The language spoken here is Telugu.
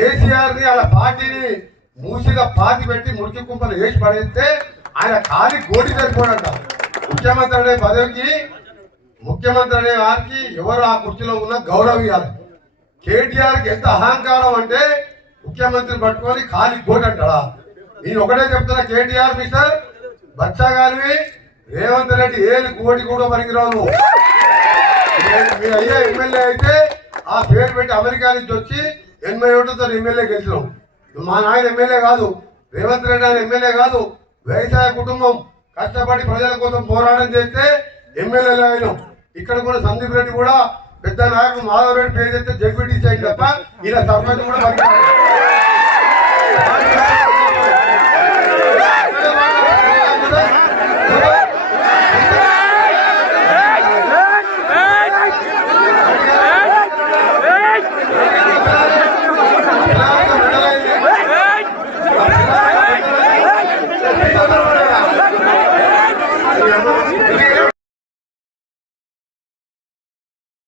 కేసీఆర్ ని అలా పార్టీని మూసిగా పాతి పెట్టి మురికి కుంపలు వేసి పడేస్తే ఆయన ఖాళీ గోడి సరిపోడంట. ముఖ్యమంత్రి అనే పదవికి ముఖ్యమంత్రి అనే వారికి ఎవరు ఆ కుర్చీలో ఉన్న గౌరవం ఇవ్వాలి. కేటీఆర్కి ఎంత అహంకారం అంటే ముఖ్యమంత్రి పట్టుకొని ఖాళీ గోడి అంటాడా? నేను ఒకటే చెప్తున్నా, కేటీఆర్ మిస్టర్ బచ్చాగారివి రేవంత్ రెడ్డి ఏళ్ళు కోటి కూడా పనికిరావు. మీ అయ్యా ఎమ్మెల్యే అయితే ఆ పేరు పెట్టి అమెరికా నుంచి వచ్చి 80 ఓట్లతో ఎమ్మెల్యే గెలిచినాం. మా నాయన ఎమ్మెల్యే కాదు, రేవంత్ రెడ్డి ఆయన ఎమ్మెల్యే కాదు, వ్యవసాయ కుటుంబం కష్టపడి ప్రజల కోసం పోరాటం చేస్తే ఎమ్మెల్యేలు అయినాం. ఇక్కడ కూడా సందీప్ రెడ్డి కూడా పెద్ద నాయకుడు మాధవ్ రెడ్డి పేరు చెప్తే జడ్పీటీసీ అయింది తప్ప ఇలా సర్పంచ్ కూడా పనికి